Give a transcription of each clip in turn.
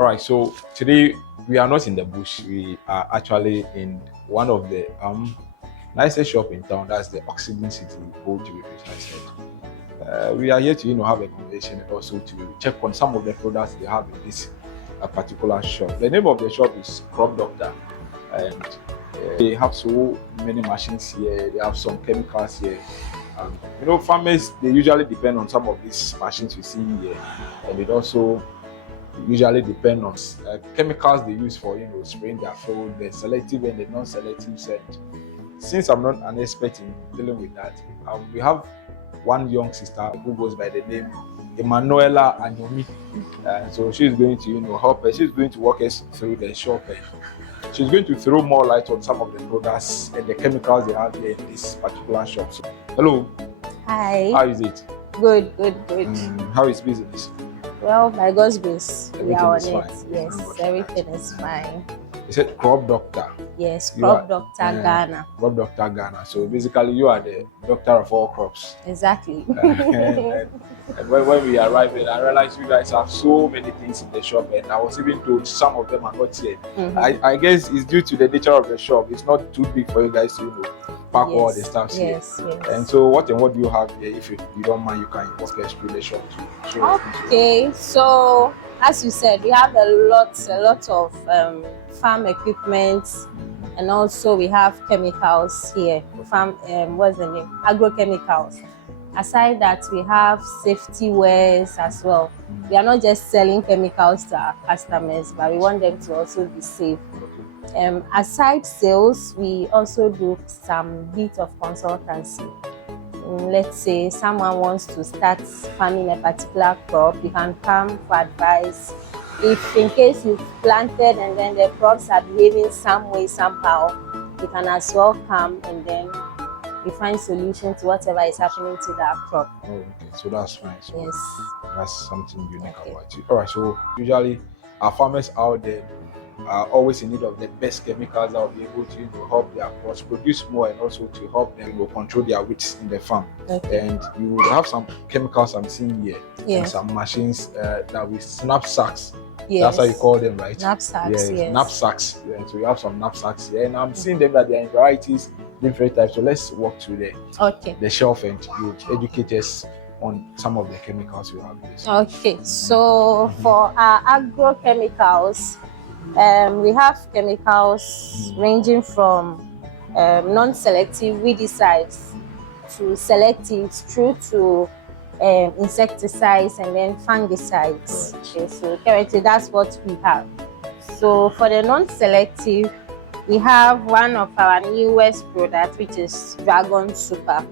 All right, so today we are not in the bush. We are actually in one of the nicest shop in town. That's the Oxygen City, Gold to be precise. We are here to have a conversation and also to check on some of the products they have in this particular shop. The name of the shop is Crop Doctor, and they have so many machines here. They have some chemicals here. Farmers, they usually depend on some of these machines you see here, and it also usually depend on chemicals they use for spraying their food, the selective and the non-selective scent. Since I'm not an expert in dealing with that, we have one young sister who goes by the name Emanuela Anyomi. So she's going to help us. She's going to walk us through the shop. She's going to throw more light on some of the products and the chemicals they have here in this particular shop. So, hello. Hi. How is it? Good. How is business? Well, by God's grace, we are on it. Fine. Yes, everything is fine. You said Crop Doctor. Yes, Crop Doctor Ghana. Crop Doctor Ghana. So basically, you are the doctor of all crops. Exactly. And when we arrived, I realized you guys have so many things in the shop, and I was even told some of them are not here. I guess it's due to the nature of the shop. It's not too big for you guys to pack all the stuff here. Yes. And so, what do you have here? If you don't mind, you can walk us through the shop to show us. Okay, so as you said, we have a lot of farm equipment, and also we have chemicals here. What's the name? Agrochemicals. Aside that, we have safety wears as well. We are not just selling chemicals to our customers, but we want them to also be safe. Aside sales, we also do some bit of consultancy. Let's say someone wants to start farming a particular crop, you can come for advice. If in case you've planted and then the crops are behaving some way, somehow, you can as well come and then we find solution to whatever is happening to that crop. Oh, okay. So that's fine. So yes, that's something unique about it. All right. So usually our farmers out there are always in need of the best chemicals that will be able to help their crops produce more and also to help them control their weeds in the farm. Okay. And you will have some chemicals I'm seeing here, and some machines that with knapsacks. Yes. That's how you call them, right? Knapsacks, yes. Knapsacks. Yeah, so you have some knapsacks here, and I'm seeing them that they are in varieties, different types. So let's walk through the shelf and you educate us on some of the chemicals we have here. Okay, so for our agrochemicals, we have chemicals ranging from non-selective weedicides to selective through to insecticides and then fungicides. Okay, so currently that's what we have. So for the non-selective, we have one of our newest products, which is Dragon Super.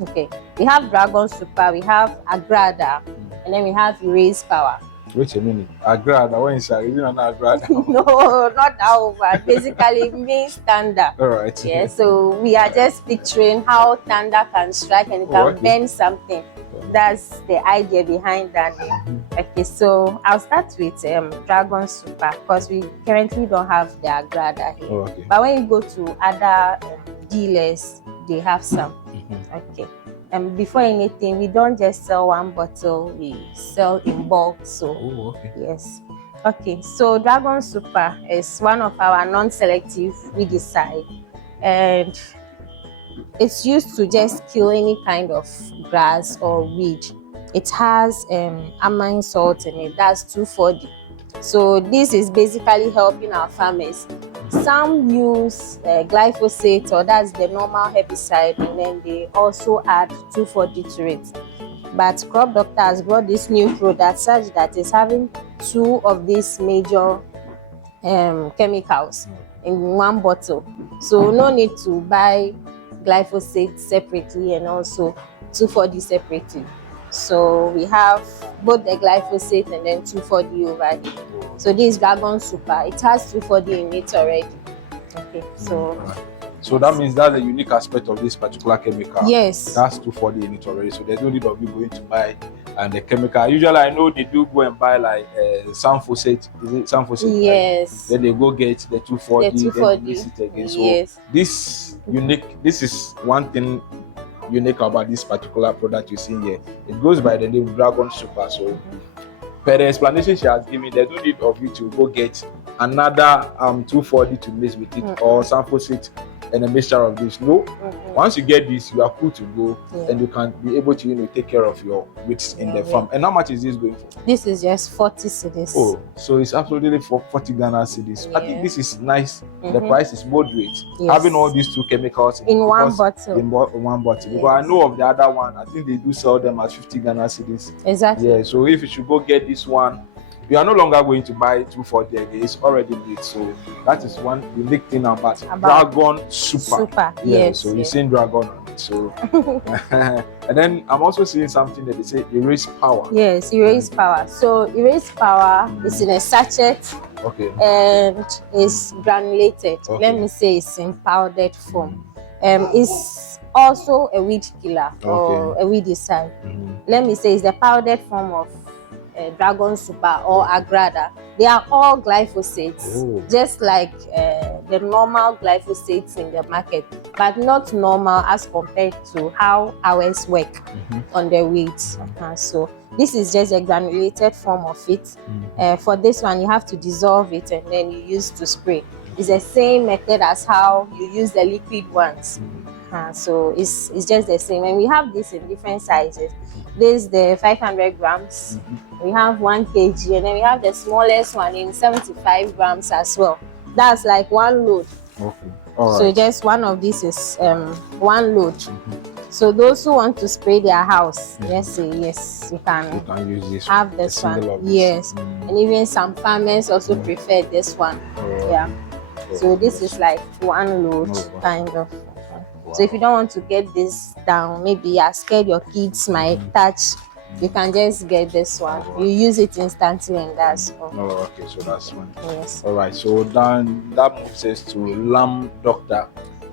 Okay, we have Dragon Super, we have Agrada, and then we have Erase Power. Wait a minute. Agrada, when is it an Agrada? No, not that over. Basically, it means thunder. All right. Yeah, so we are just picturing how thunder can strike and it can bend something. That's the idea behind that name. Okay, so I'll start with Dragon Super because we currently don't have the Agrada here. Oh, okay. But when you go to other dealers, they have some. Okay. And before anything, we don't just sell one bottle, we sell in bulk. So, yes. Okay, so Dragon Super is one of our non-selective weedicide, and it's used to just kill any kind of grass or weed. It has amine salt in it, that's 2,4-D. So this is basically helping our farmers. Some use glyphosate, or that's the normal herbicide, and then they also add 2,4-D to it. But Crop Doctor has brought this new product such that it's having two of these major chemicals in one bottle. So no need to buy glyphosate separately and also 2,4-D separately. So we have both the glyphosate and then 2,4-D over here. So this is Dragon Super. It has 2,4-D in it already. Okay, so that means that's a unique aspect of this particular chemical. Yes. That's 2,4-D in it already. So there's no need of you going to buy and the chemical. Usually I know they do go and buy like Sanfosate. Is it Sanfosate? Yes. Right? Then they go get the 2,4-D, then mix it again. So this is one thing unique about this particular product you see here. It goes by the name Dragon Super. So per the explanation she has given, there's no need of you to go get another 2,4-D to mix with it or sulfoxate and a mixture of this. No, once you get this, you are cool to go, and you can be able to take care of your weeds in the farm. And how much is this going for? This is just 40 cedis. Oh, so it's absolutely for 40 Ghana cedis. I think this is nice. The price is moderate. Having all these two chemicals in one bottle. In one bottle. Because I know of the other one, I think they do sell them at 50 Ghana cedis. Exactly. Yeah, so if you should go get this one, you are no longer going to buy 2,4-D again. It's already made. So that is one unique thing about Dragon Super. Yes. So you're seeing Dragon on it. So and then I'm also seeing something that they say erase power. Yes, erase power. So erase power is in a sachet. Okay. And it's granulated. Let me say it's in powdered form. It's also a weed killer or a weedicide. Let me say it's the powdered form of Dragon Super or Agrada. They are all glyphosates, just like the normal glyphosates in the market, but not normal as compared to how ours work on the weeds. So this is just a granulated form of it. For this one, you have to dissolve it and then you use to spray. It's the same method as how you use the liquid ones. So it's just the same. And we have this in different sizes. This is the 500 grams. We have 1 kg, and then we have the smallest one in 75 grams as well. That's like one load. Okay. All right. So just one of these is one load. So those who want to spray their house, yes, you can use this. Have this one. Yes. And even some farmers also prefer this one. Yeah. So this is like one load kind of. So if you don't want to get this down, maybe you're scared your kids might touch, you can just get this one. You use it instantly and that's all. Oh, okay, so that's one. Yes. All right, so then that moves us to Lamb Doctor.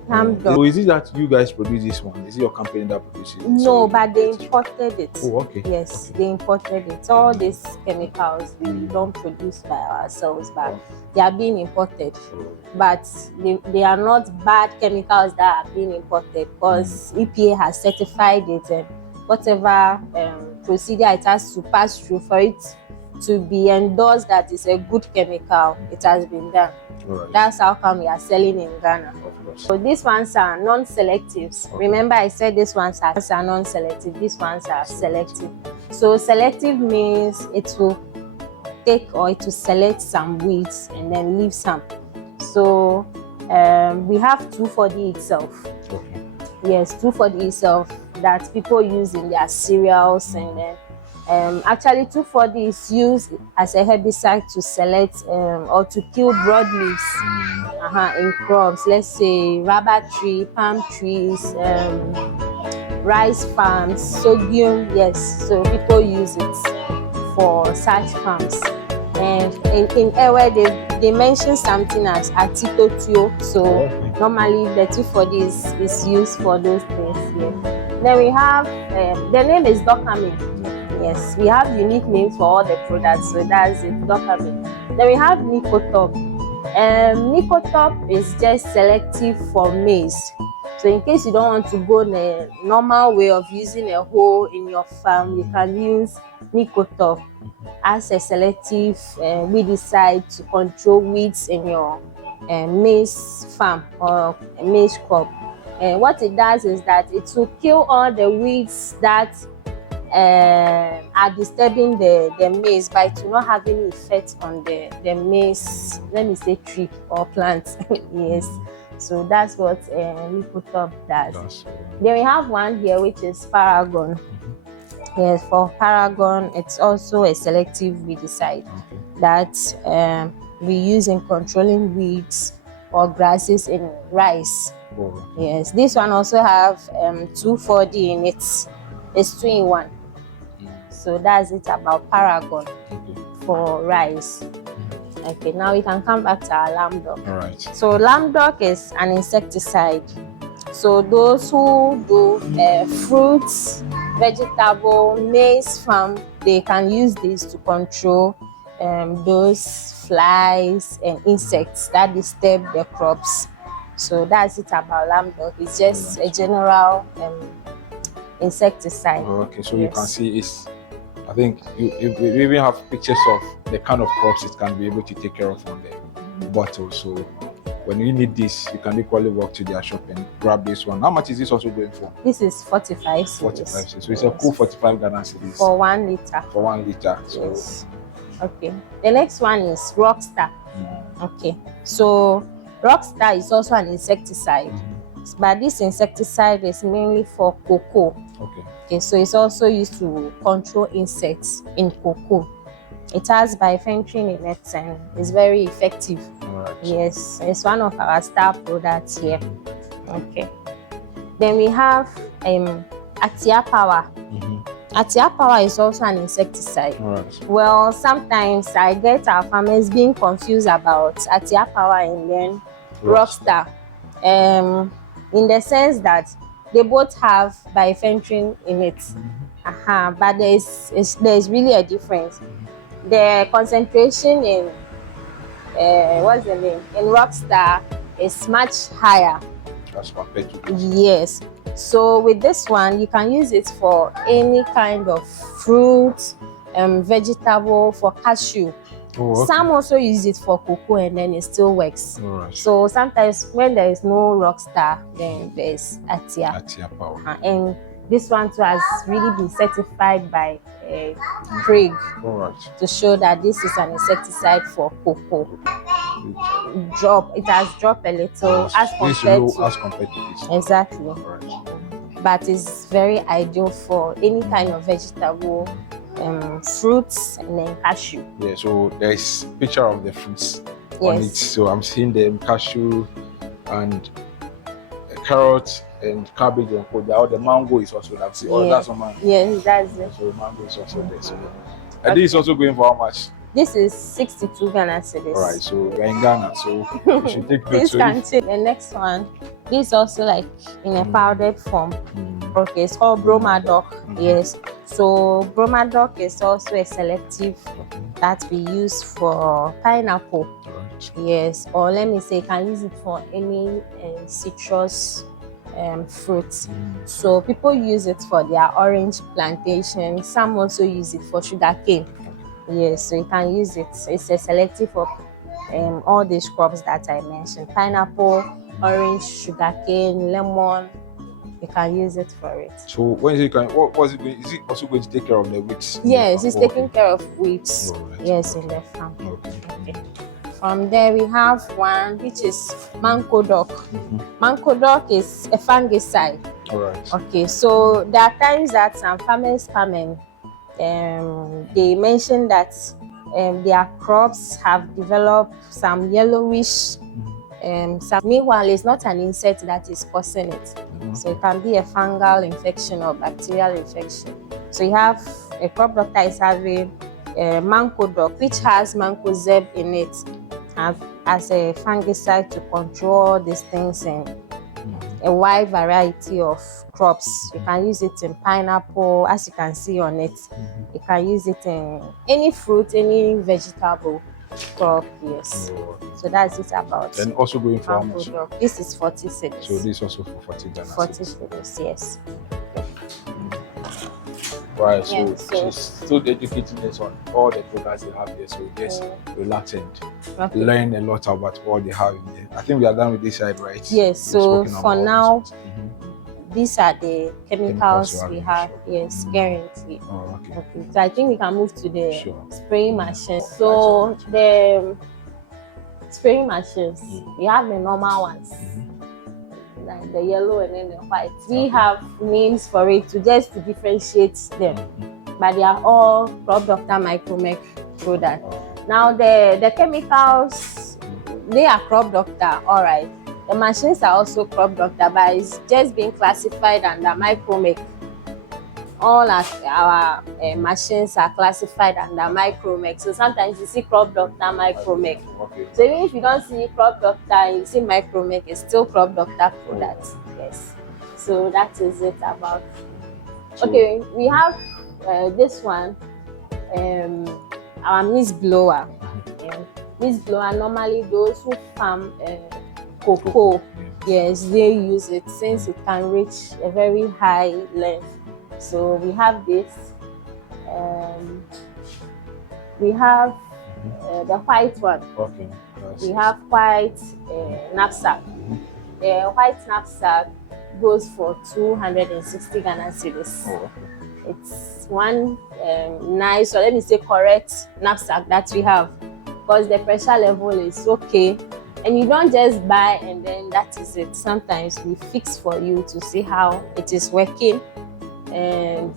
So is it that you guys produce this one? Is it your company that produces it? No, but they imported it. Oh, okay. Yes, they imported it. All these chemicals we don't produce by ourselves, but they are being imported. But they are not bad chemicals that are being imported because EPA has certified it, and whatever procedure it has to pass through for it to be endorsed that it's a good chemical, it has been done. Right. That's how come we are selling in Ghana. So these ones are non-selectives. Remember I said these ones are non-selective, these ones are selective. So selective means it will take or it will select some weeds and then leave some. So we have 2,4-D itself. Yes, 2,4-D itself that people use in their cereals, and then actually 2,4-D is used as a herbicide to select or to kill broadleaves in crops. Let's say rubber tree, palm trees, rice farms, sorghum. Yes, so people use it for such farms. And in Ewe, they mention something as atitotio. So normally the 2,4-D is used for those things. Yes. Then we have the name is Docamine. Yes, we have unique names for all the products, so that's it, Docamine. Then we have Nicotop. Nicotop is just selective for maize. So in case you don't want to go the normal way of using a hoe in your farm, you can use Nicotop as a selective weedicide to control weeds in your maize farm or maize crop. What it does is that it will kill all the weeds that are disturbing the maize, but it will not have any effect on the maize, let me say, tree or plant. Yes, so that's what Nicotop does. Then we have one here which is Paragon. Yes, for Paragon, it's also a selective weedicide that we use in controlling weeds or grasses in rice. Yes, this one also have 2,4-D in it. It's 2-in-1. So that's it about Paragon for rice. Okay, now we can come back to our Lambdoc. All right. So Lambdoc is an insecticide. So those who do fruits, vegetable, maize farm, they can use this to control those flies and insects that disturb the crops. So that's it about Lambdoc. It's just a general insecticide. Okay, so you can see it's I think you even have pictures of the kind of crops it can be able to take care of on the bottle. So when you need this, you can equally walk to their shop and grab this one. How much is this also going for? This is 45 cedis. 45 cedis. So it's a cool 45 Ghana cedis. For 1 liter. For 1 liter. So yes. Okay. The next one is Rockstar. Okay. So Rockstar is also an insecticide. But this insecticide is mainly for cocoa. Okay, so it's also used to control insects in cocoa. It has bifenthrin in it and it's very effective. Right. Yes, it's one of our star products here. Okay. Then we have Atia Power. Atia Power is also an insecticide. Right. Well, sometimes I get our farmers being confused about Atia Power and then Rockstar. In the sense that they both have bifenthrin in it. But there's really a difference. The concentration in what's the name? In Rockstar is much higher. As compared to this. Yes. So with this one, you can use it for any kind of fruit, vegetable, for cashew. Some also use it for cocoa and then it still works. So sometimes when there is no Rockstar, then there's Atia Power. And this one too has really been certified by Craig to show that this is an insecticide for cocoa. It has dropped a little as compared to this. Exactly. But it's very ideal for any kind of vegetable, fruits, and then cashew. Yeah, so there's a picture of the fruits on it. So I'm seeing the cashew and carrot and cabbage and all the mango is also that. That's one mango. Yes, that's it. So mango is also there. So and this is also going for how much? This is 62 Ghana cedis. Alright, so we're in Ghana, so we should take note. The next one, this is also like in a powdered form. Okay, it's called Bromadoc. Yes. So Bromadoc is also a selective that we use for pineapple. Yes, or let me say, you can use it for any citrus fruits. So people use it for their orange plantation. Some also use it for sugarcane. Yes, so you can use it. It's a selective of all these crops that I mentioned: pineapple, orange, sugarcane, lemon. You can use it for it. So when is it going? What was it going? Is it also going to take care of the weeds? Yes, it's taking care of weeds. Yes, in the farm. Okay. From there we have one which is Mancodoc. Mancodoc is a fungicide. Okay, so there are times that some farmers come and they mention that their crops have developed some yellowish. Meanwhile, it's not an insect that is causing it. So it can be a fungal infection or bacterial infection. So you have a crop doctor is having Mancodoc, which has Mancozeb in it, as a fungicide to control these things in a wide variety of crops. You can use it in pineapple, as you can see on it. You can use it in any fruit, any vegetable crop. Yes. So that's it about. And also going for how much? This is 40 cedis. So this also for 40 Ghana. 40 cedis, yes. Right, so she's still educating us on all the products they have here. So just relax and learn a lot about what they have in there. I think we are done with this side, right? Yes, so for now, these are the chemicals we have. Yes, guaranteed. Okay. So I think we can move to the spraying machine. So the spraying machines, we have the normal ones. Like the yellow and then the white. We have names for it to differentiate them, but they are all Crop Doctor Micromec products. Now the chemicals, they are Crop Doctor, all right. The machines are also Crop Doctor, but it's just being classified under Micromec. All our machines are classified under Micromec. So sometimes you see Crop Doctor Micromec. So even if you don't see Crop Doctor and you see Micromec, it's still Crop Doctor products. Yes. So that is it about. Okay, we have this one, our mist blower. Mist blower, normally those who farm cocoa, yes, they use it since it can reach a very high length. So we have this. We have the white one. Okay. We have white knapsack. The white knapsack goes for 260 Ghana cedis. Oh, okay. It's one nice, or let me say correct knapsack that we have, because the pressure level is okay. And you don't just buy and then that is it. Sometimes we fix for you to see how it is working. And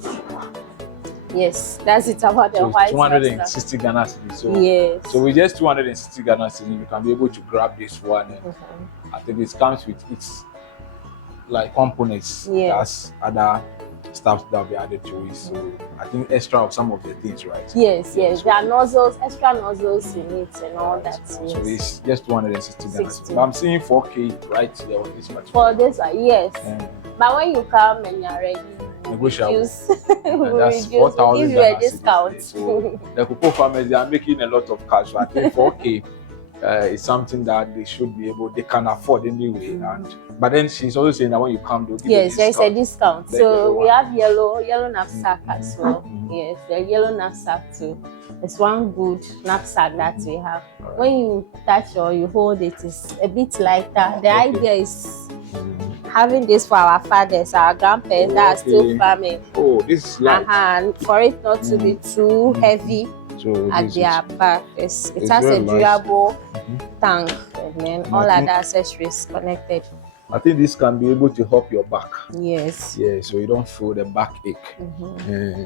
yes, that's it about the white 260 Ghana cedis. So, yes. So with just 260 Ghana cedis, you can be able to grab this one. And I think it comes with its like components. That's other stuff that will be added to it. So I think extra of some of the things, right? Yes, yes. There are nozzles, extra nozzles in it and all that. So it's just 260 Ghana cedis. But I'm seeing 4K right there on this particular. For this one, yes. But when you come and you're ready, negotiable. That's 4,000 give you a discount. So the cocoa farmers, they are making a lot of cash. So I think 4K is something that they should be able, they can afford anyway. But then she's also saying that when you come, they'll give you a discount. Yes, there's a discount. So we have yellow knapsack as well. Yes, the yellow knapsack too. It's one good knapsack that we have. When you touch or you hold it, it's a bit lighter. The idea is having this for our fathers, our grandparents that are still farming. Oh, this is light. For it not to be too heavy at their back. It has a durable tank and then all other accessories connected. I think this can be able to help your back. Yes. Yeah, so you don't feel the backache.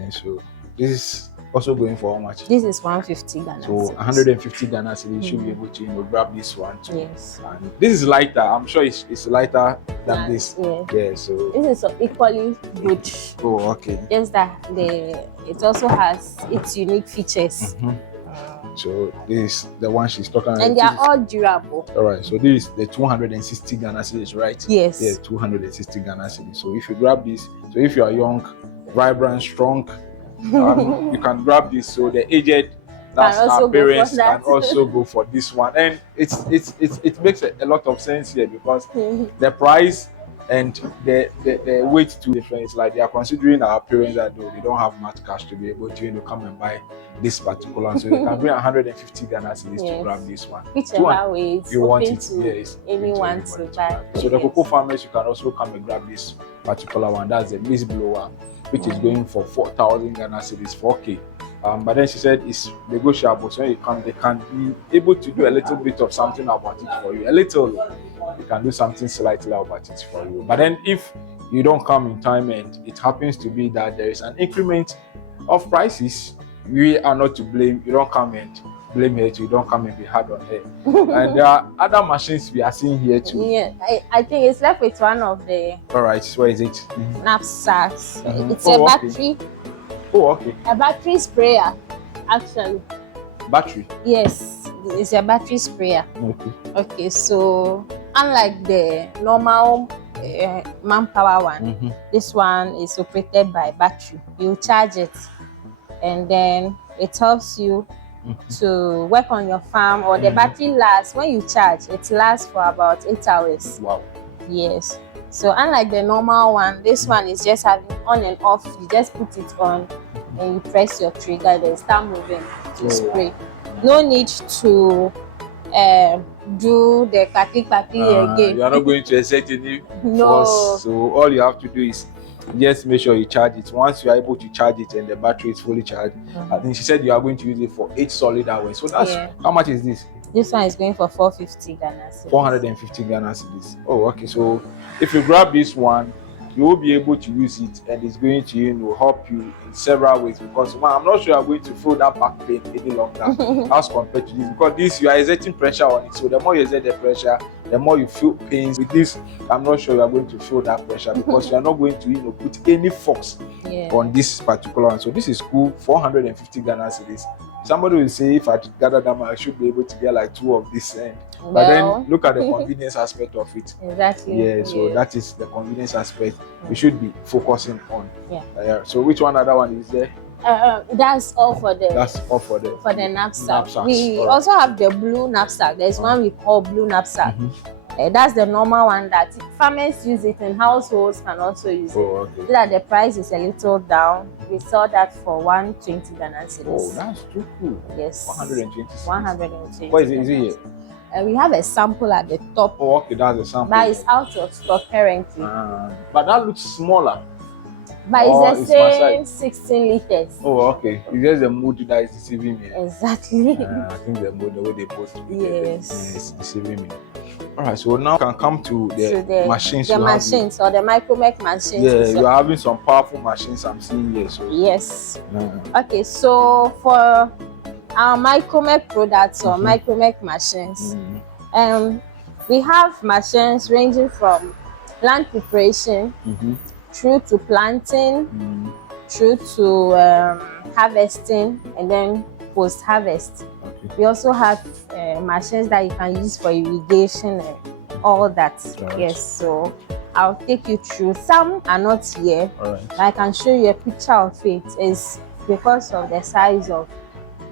So this is also going for how much? This is 150 Ghana. So 150 Ghana cedis, you should be able to grab this one too. Yes. And this is lighter. I'm sure it's lighter than this. Yeah. So this is equally good. Oh, okay. Just that it also has its unique features. So this is the one she's talking about. And they are all durable. All right. So this is the 260 Ghana cedis, right? Yes. Yeah, 260 Ghana cedis. So if you grab this, so if you are young, vibrant, strong, you can grab this. So the aged, that's our parents, can also go for this one. And it makes a lot of sense here because the price and the weight to difference, like they are considering our parents that they don't have much cash to be able to come and buy this particular one. So they can bring 150 Ghana cedis to grab this one. Whichever way you want it, to anyone to buy. So the cocoa farmers, you can also come and grab this particular one. That's the mist blower, which is going for 4,000 Ghana cedis, 4K. But then she said it's negotiable. So when you come, they can be able to do a little bit of something about it for you. A little, you can do something slightly about it for you. But then if you don't come in time and it happens to be that there is an increment of prices, we are not to blame. You don't come and blame her too. You don't come and be hard on her. And there are other machines we are seeing here too. Yeah, I think it's left with one of the. All right, where is it? Knapsacks. It's a battery. Oh, okay. A battery sprayer, actually. Battery? Yes, it's a battery sprayer. Okay. Okay, so unlike the normal manpower one, this one is operated by battery. You charge it, and then it helps you to work on your farm. Or the battery lasts, when you charge, it lasts for about 8 hours. Wow. Yes. So unlike the normal one, this one is just having on and off. You just put it on and you press your trigger, then start moving to spray. No need to do the kaki again. You are not going to exert any force. So all you have to do is just make sure you charge it. Once you are able to charge it and the battery is fully charged, I think she said you are going to use it for 8 solid hours. So that's how much is this? This one is going for 450 Ghana cedis. 450 Ghana cedis. Oh, okay. So if you grab this one, you will be able to use it, and it's going to help you in several ways. Because I'm not sure you're going to feel that back pain any longer as compared to this. Because this, you are exerting pressure on it. So the more you exert the pressure, the more you feel pains. With this, I'm not sure you are going to feel that pressure because you are not going to put any force on this particular one. So this is cool. 450 Ghana cedis. Somebody will say if I gather them, I should be able to get like 2 of this end. But then look at the convenience aspect of it. Exactly. Yeah, so that is the convenience aspect we should be focusing on. So which one other one is there? That's all for the. That's all for the knapsack. We also have the blue knapsack. There's one we call blue knapsack. That's the normal one that farmers use it, and households can also use it. Okay. So that the price is a little down. We sell that for 120 Ghana cedis. Oh, that's too cool. Yes. 120. 120. What is it? Is it here? We have a sample at the top. Oh, okay, that's a sample. But it's out of stock currently. But that looks smaller. But it's the same 16 liters. Oh, okay. It's just the mood that is deceiving me. Exactly. I think the mood, the way they post it, yes, is deceiving me. All right, so now we can come to the machines. The machines or the micromech machines. Yeah, you are having some powerful machines I'm seeing here. So. Yes. Okay, so for our micromech products or micromech machines, we have machines ranging from land preparation through to planting, through to harvesting, and then post-harvest. Okay. We also have machines that you can use for irrigation and all that. Right. Yes, so I'll take you through. Some are not here. Right. I can show you a picture of it. It's because of the size of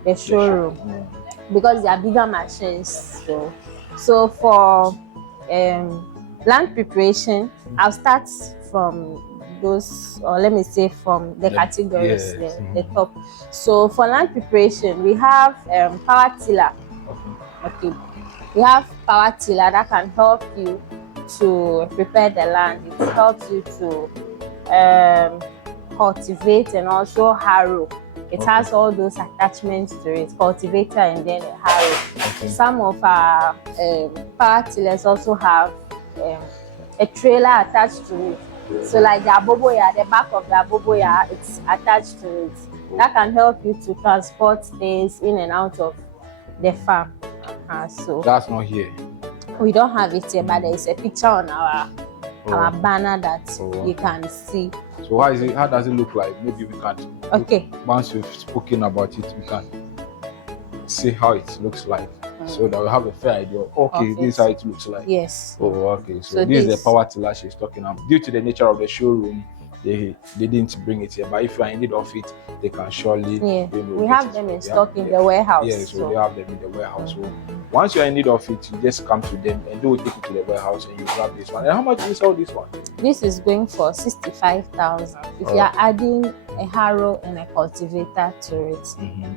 the showroom. Because they are bigger machines. So for land preparation, I'll start from those, or let me say from the categories, the top. So for land preparation, we have power tiller. Okay. We have power tiller that can help you to prepare the land. It helps you to cultivate and also harrow. It has all those attachments to it, cultivator and then a harrow. Okay. Some of our power tillers also have a trailer attached to it. So like the aboboya, the back of the aboboya, it's attached to it. That can help you to transport things in and out of the farm. So that's not here. We don't have it here, but there is a picture on our banner that you can see. So how is it? How does it look like? Maybe we can. Okay. Once we've spoken about it, we can see how it looks like. So that we have a fair idea. Okay, this is how it looks like. Yes. Oh, okay. So this is the power tiller she's talking about. Due to the nature of the showroom, they didn't bring it here. But if you are in need of it, they can surely. Yeah. We have them in stock in the warehouse. Yeah, so they have them in the warehouse. So once you are in need of it, you just come to them and they will take it to the warehouse and you grab this one. And how much do you sell this one? This is going for 65,000. If you are adding a harrow and a cultivator to it,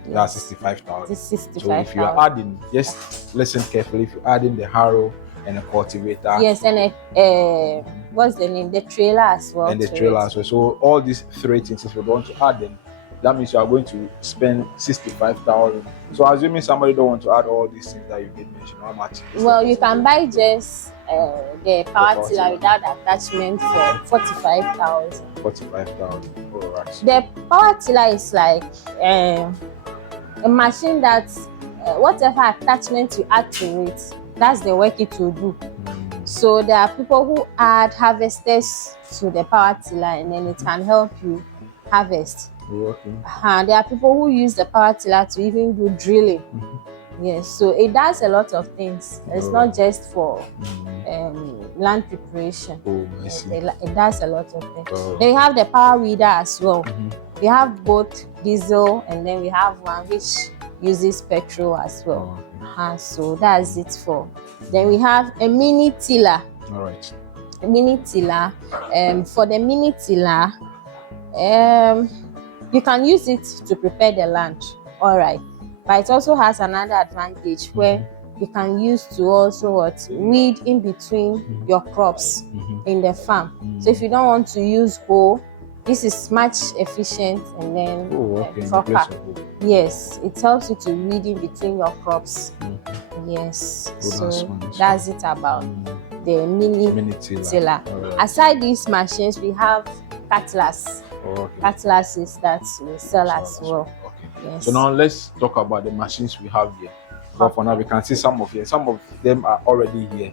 that's 65,000. 65,000. So if you are adding, just listen carefully. If you're adding the harrow and a cultivator, yes, and a what's the name? The trailer as well. And the trailer as well. So all these three things, if you're going to add them, that means you are going to spend 65,000. So assuming somebody don't want to add all these things that you did mention, how much? Well, you can buy just the power tiller without attachment for 45,000. 45,000. All right. The power tiller is like a machine that whatever attachment you add to it, that's the work it will do. So there are people who add harvesters to the power tiller and then it can help you harvest. There are people who use the power tiller to even do drilling. Yes, so it does a lot of things. It's not just for land preparation. I see. It does a lot of things. Then we have the power weeder as well. We have both diesel and then we have one which uses petrol as well. So that's it for. Then we have a mini tiller. All right. A mini tiller. For the mini tiller, you can use it to prepare the land. All right. But it also has another advantage where you can use to also weed in between your crops in the farm. So if you don't want to use hoe, this is much efficient and then proper. Yes, it helps you to weed in between your crops. Yes, so that's it about the mini tiller. Right. Aside these machines, we have cutlass. Cutlasses that we sell as well. Yes. So now let's talk about the machines we have here. So for now we can see some of them. Some of them are already here,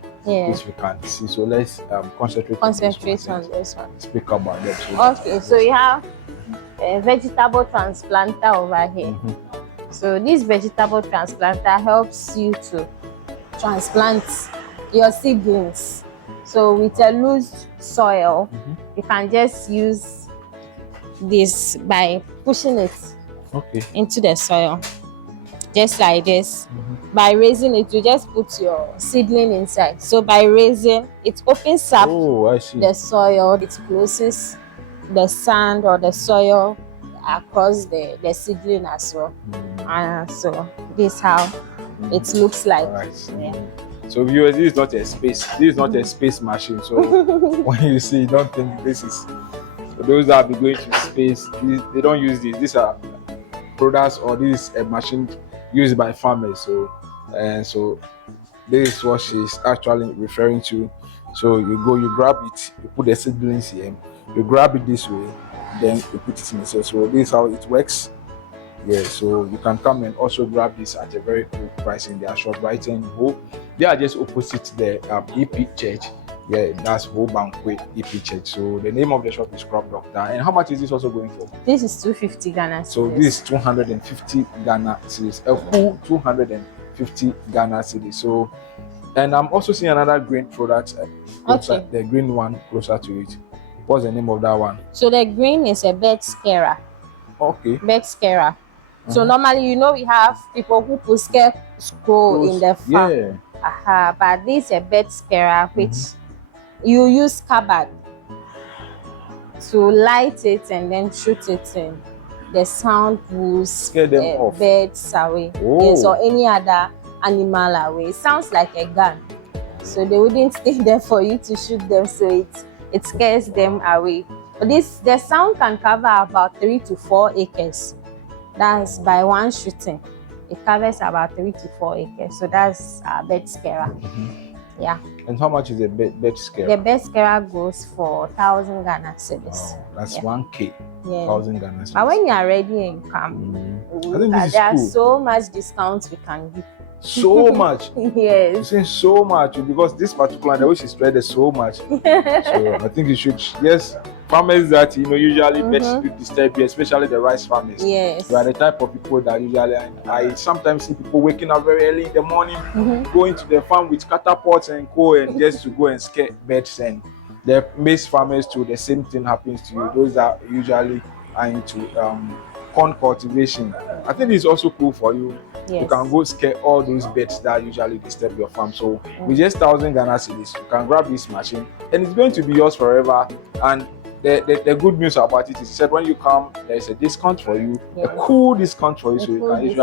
which we can see. So let's concentrate on this one. Speak about them. Okay, so you have a vegetable transplanter over here. So this vegetable transplanter helps you to transplant your seedlings. So with a loose soil, you can just use this by pushing it into the soil. just like this. By raising it, you just put your seedling inside. So by raising, it opens up Oh, I see. the soil, it closes the sand or the soil across the seedling as well. So this is how it looks like. All right. Yeah. So viewers, this is not a space. This is not a space machine. So when you see, don't think this is. For those that be going to space, they don't use this. These are products, or this is a machine used by farmers. So this is what she's actually referring to. So you go, you grab it, you put the seedlings here, you grab it this way, then you put it in the soil. So this is how it works. Yeah, so you can come and also grab this at a very good price in their shop right in Ho. They are just opposite the EP Church. Yeah, that's Ho Banquet EP Church. So the name of the shop is Crop Doctor. And how much is this also going for? This is 250 Ghana. So this is 250 Ghana cedis. A full 250 Ghana cedis. So, and I'm also seeing another green product. Okay. The green one closer to it. What's the name of that one? So the green is a bed scarer. Okay. Bed scarer. So normally, we have people who put scarecrow in the farm. Yeah. But this is a bed scarer, which you use cupboard to light it and then shoot it in. The sound will Scare them off. Birds away. Oh. Yes, or any other animal away. It sounds like a gun. So they wouldn't stay there for you to shoot them, so it scares them away. But the sound can cover about 3 to 4 acres. That's by one shooting. It covers about 3 to 4 acres. So that's a bed scarer. Yeah. And how much is a bed scarer? The bed scarer goes for 1,000 Ghana cedis. Oh, that's 1K. Yeah. 1,000 Ghana cedis. But when you are ready and come, I think this is there are cool. so much discounts we can give. So much. Yes. You're saying so much because this particular, the way she spread it so much. So I think you should, yes, farmers that usually best disturb you, especially the rice farmers. Yes. You are the type of people that usually, I sometimes see people waking up very early in the morning, going to the farm with catapults and co, and just to go and scare birds. And the maize farmers too, the same thing happens to you. Those that usually are into corn cultivation. I think it's also cool for you. Yes. You can go scare all those birds that usually disturb your farm. So with just 1,000 Ghana cedis, you can grab this machine and it's going to be yours forever. And the good news about it is, he said when you come, there is a discount for you, a cool discount for you. So you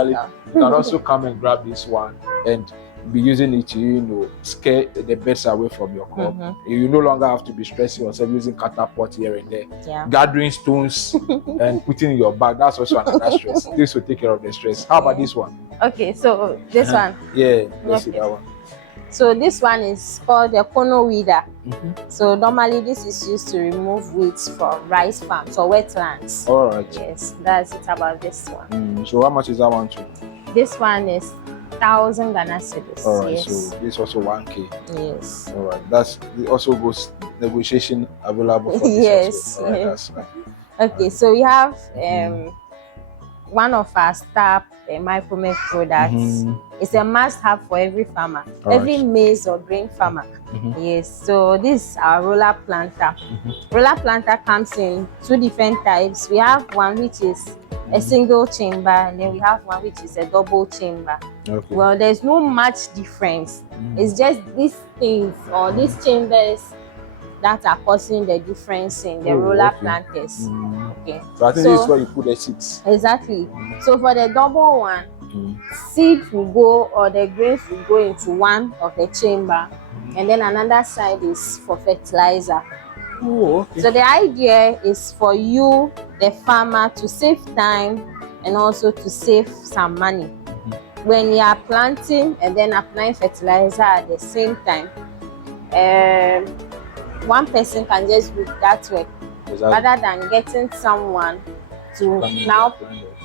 can also come and grab this one and be using it to scare the birds away from your crop. You no longer have to be stressing yourself using catapult here and there, gathering stones and putting in your bag. That's also another stress. This will take care of the stress. How about this one? Okay, so this one. Yeah, let's see that one. So this one is called the Kono weeder. So normally this is used to remove weeds from rice farms or wetlands. All right. Yes, that's it about this one. So how much is that one too? This one is 1,000 Ghana cedis. All right. Yes. So this also 1K. Yes. All right. That's it. Also goes negotiation available for this. Yes. Also. All right, that's fine. Okay. So we have one of our star micromilk products. It's a must-have for every farmer, every maize or grain farmer. Yes. So this is our roller planter. Roller planter comes in 2 different types. We have one which is a single chamber, and then we have one which is a double chamber. Okay. Well, there's no much difference. It's just these things or these chambers that are causing the difference in the roller planters. Okay. So I think this is where you put the seeds. Exactly. So for the double one, seed will go, or the grains will go into one of the chamber, and then another side is for fertilizer. Oh, okay. So the idea is for you, the farmer, to save time and also to save some money. When you are planting and then applying fertilizer at the same time, one person can just do that work, rather than getting someone to now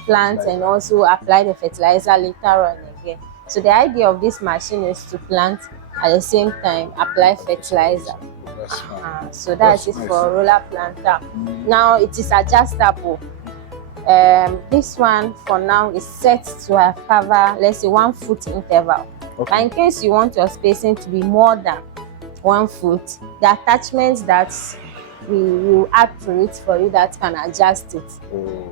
plant and also apply the fertilizer later on again. So the idea of this machine is to plant at the same time, apply fertilizer. So that's it for roller planter. Now it is adjustable. This one for now is set to have cover, let's say 1 foot interval. But in case you want your spacing to be more than 1 foot, the attachments that we will add to it for you that can adjust it.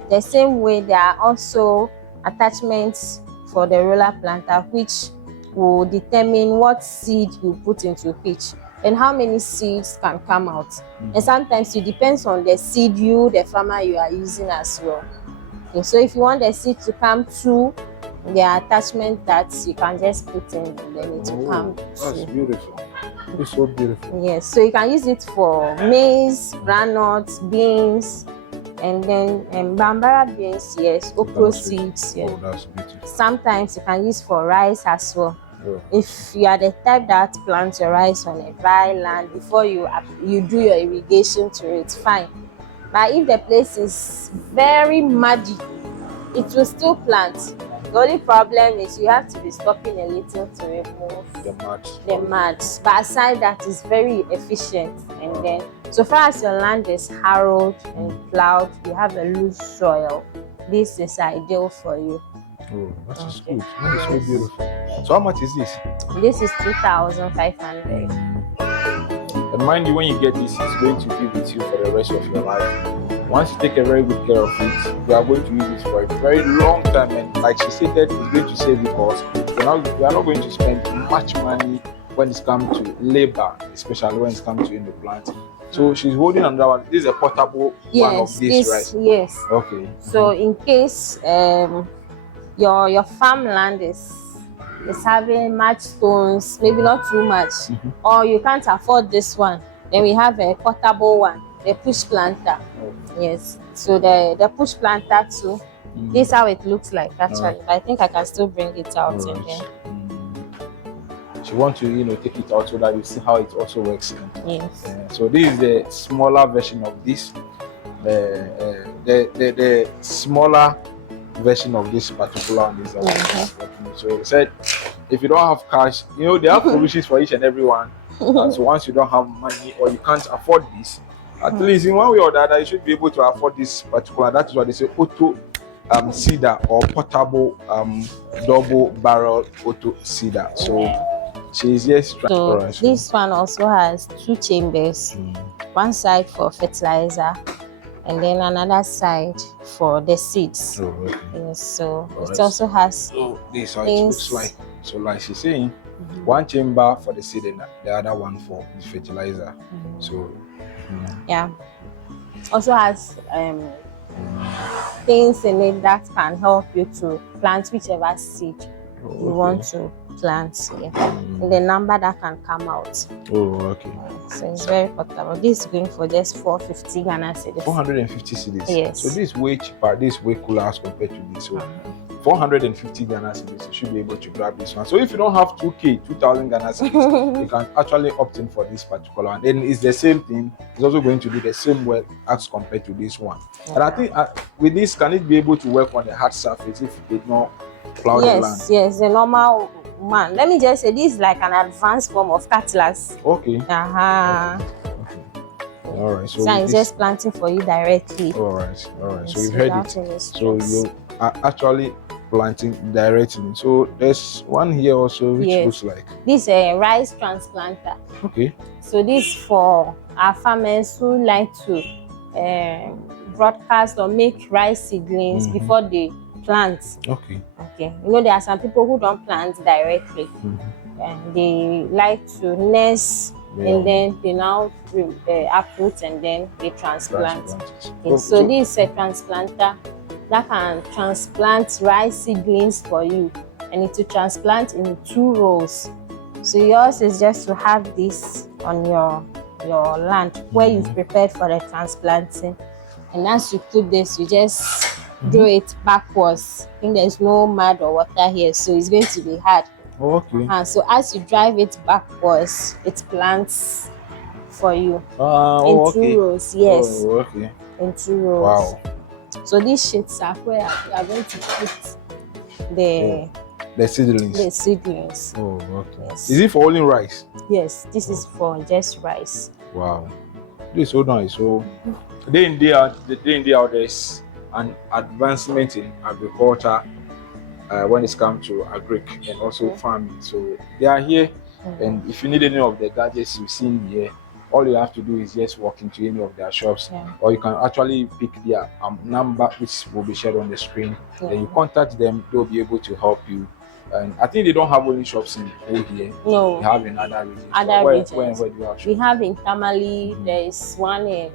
The same way there are also attachments for the roller planter, which will determine what seed you put into each and how many seeds can come out. And sometimes it depends on the seed the farmer you are using as well. Okay, so if you want the seed to come through the attachment that you can just put in, and then it will come. That's beautiful. It's so beautiful. Yes, so you can use it for maize, groundnuts, beans, and then bambara beans, yes, okra seeds. Yeah. Oh, that's beautiful. Sometimes you can use for rice as well. Yeah. If you are the type that plants your rice on a dry land before you do your irrigation to it, fine. But if the place is very muddy, it will still plant. The only problem is you have to be stopping a little to remove the mud. But aside that, it's very efficient. And then, so far as your land is harrowed and plowed, you have a loose soil, this is ideal for you. Oh, that is good. That is so beautiful. So how much is this? This is 2,500. And mind you, when you get this, it's going to be with you for the rest of your life. Once you take a very good care of it, you are going to use it for a very long time. And like she said, it's going to save you cost. You are not going to spend much money when it comes to labor, especially when it comes to the planting. So she's holding another one. This is a portable one of this, right? Yes. Okay. So in case your farmland is having much stones, maybe not too much, or you can't afford this one, then we have a portable one, the push planter. Yes, so the push planter too. This is how it looks like actually. But I think I can still bring it out and then. She wants to take it out so that you see how it also works. Yes. So this is the smaller version of this. The smaller version of this particular one is so they said if you don't have cash, they have provisions for each and every one. And so once you don't have money or you can't afford this, at least in one way or the other you should be able to afford this particular. That is what they say, auto seeder or portable double barrel auto seeder. So she's just trying. So this one also has 2 chambers, one side for fertilizer and then another side for the seeds. Yes, so it also has. So this how it looks like. So like she's saying, one chamber for the seed and the other one for the fertilizer. So yeah, also has things in it that can help you to plant whichever seed you want to plant. And the number that can come out. So it's very portable. This is going for just 450 Ghana cedis. 450 cedis. Yes. So this is way cheaper. This is way cooler as compared to this. So 450 Ghana cedis, you should be able to grab this one. So if you don't have 2,000 Ghana cedis, you can actually opt in for this particular one. Then it's the same thing. It's also going to do the same work as compared to this one. And I think with this, can it be able to work on a hard surface if it did not plow the land? Yes, the normal one. Let me just say this is like an advanced form of cutlass. Okay. All right. So it's just planting for you directly. All right. So you've heard it. So you are actually planting directly. So there's one here also which looks like this is a rice transplanter. Okay. So this for our farmers who like to broadcast or make rice seedlings before they plant. Okay. There are some people who don't plant directly, and they like to nurse. And then they now uproot and then they transplant. So this is a transplanter that can transplant rice seedlings for you, and it will transplant in 2 rows. So yours is just to have this on your land where you've prepared for the transplanting, and as you put this, you just do it backwards. I think there's no mud or water here, so it's going to be hard. So as you drive it backwards, it plants for you in 2 rows. Yes. In 2 rows. Wow. So these sheets are where you are going to put the seedlings. The seedlings. Yes. Is it for only rice? Yes, this is for just rice. Wow. This is so nice. So day in day out, there's an advancement in agriculture. When it's come to agric and also farming. So they are here, and if you need any of the gadgets you've seen here, all you have to do is just walk into any of their shops, or you can actually pick their number, which will be shared on the screen. Then you contact them; they'll be able to help you. And I think they don't have only shops in Old here. No, they have in other regions. Where do you have shops? We have in Tamale. There is one in